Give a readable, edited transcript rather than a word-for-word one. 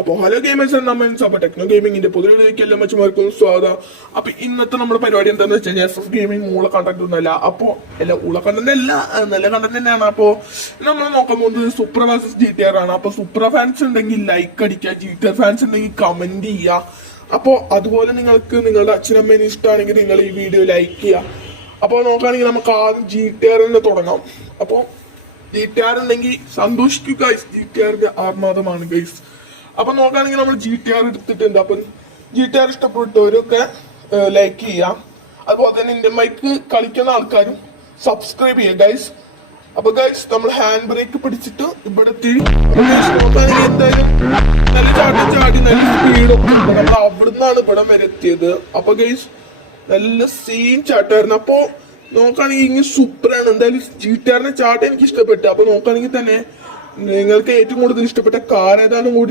അപ്പൊ hello gamers, അപ്പൊ techno ഗെയിമിങ്ങിന്റെ പുതിയതിലേക്ക് എല്ലാ മച്ചുമാർക്കും സ്വാഗതം. അപ്പൊ ഇന്നത്തെ നമ്മുടെ പരിപാടി എന്താണെന്ന് വെച്ചാൽ എഫ് ഗെയിമിംഗ് ഊള കണ്ടന്റ് ഒന്നല്ല. അപ്പൊ ഊള കണ്ടന്റ് അല്ല, നല്ല കണ്ടന്റ് തന്നെയാണ്. അപ്പോ നമ്മൾ നോക്കാൻ പോകുന്നത് സൂപ്ര വേഴ്സസ് GTR ആണ്. അപ്പൊ സൂപ്ര ഫാൻസ് ഉണ്ടെങ്കിൽ ലൈക്ക് അടിക്കുക, GTR ഫാൻസ് ഉണ്ടെങ്കിൽ കമന്റ് ചെയ്യുക. അപ്പോ അതുപോലെ നിങ്ങൾക്ക് നിങ്ങളുടെ അച്ഛനമ്മേനെ ഇഷ്ടമാണെങ്കിൽ നിങ്ങൾ ഈ വീഡിയോ ലൈക്ക് ചെയ്യുക. അപ്പോൾ നോക്കുകയാണെങ്കിൽ നമുക്ക് ആദ്യം GTR തന്നെ തുടങ്ങാം. അപ്പോൾ GTR ഉണ്ടെങ്കിൽ സന്തോഷിക്കുക ഗൈസ്, GTRന്റെ ആത്മാദമാണ് ഗൈസ്. അപ്പൊ നോക്കുകയാണെങ്കിൽ നമ്മൾ GTR എടുത്തിട്ടുണ്ട്. അപ്പൊ GTR ഇഷ്ടപ്പെട്ടവരൊക്കെ ലൈക്ക് ചെയ്യാം. അതുപോലെ തന്നെ ഇന്ത്യൻ മൈക്ക് കളിക്കുന്ന ആൾക്കാരും സബ്സ്ക്രൈബ് ചെയ്യുക ഗൈസ്. അപ്പൊ ഗൈസ് നമ്മൾ ഹാൻഡ് ബ്രേക്ക് പിടിച്ചിട്ട് ഇവിടെ എത്തി. നോക്കുകയാണെങ്കിൽ എന്തായാലും നല്ല ചാട്ടം ചാടി നല്ല സ്പീഡൊക്കെ ഉണ്ട്. നമ്മൾ അവിടുന്നാണ് ഇവിടെ വരെ എത്തിയത്. അപ്പൊ ഗൈസ് നല്ല സീൻ ചാട്ടായിരുന്നു. അപ്പൊ നോക്കുകയാണെങ്കിൽ ഇങ്ങനെ സൂപ്പറാണ്. എന്തായാലും GTRന്റെ ചാട്ടം എനിക്ക് ഇഷ്ടപ്പെട്ടു. അപ്പൊ നോക്കുകയാണെങ്കിൽ തന്നെ നിങ്ങൾക്ക് ഏറ്റവും കൂടുതൽ ഇഷ്ടപ്പെട്ട കാർ ഏതാണെന്ന് കൂടി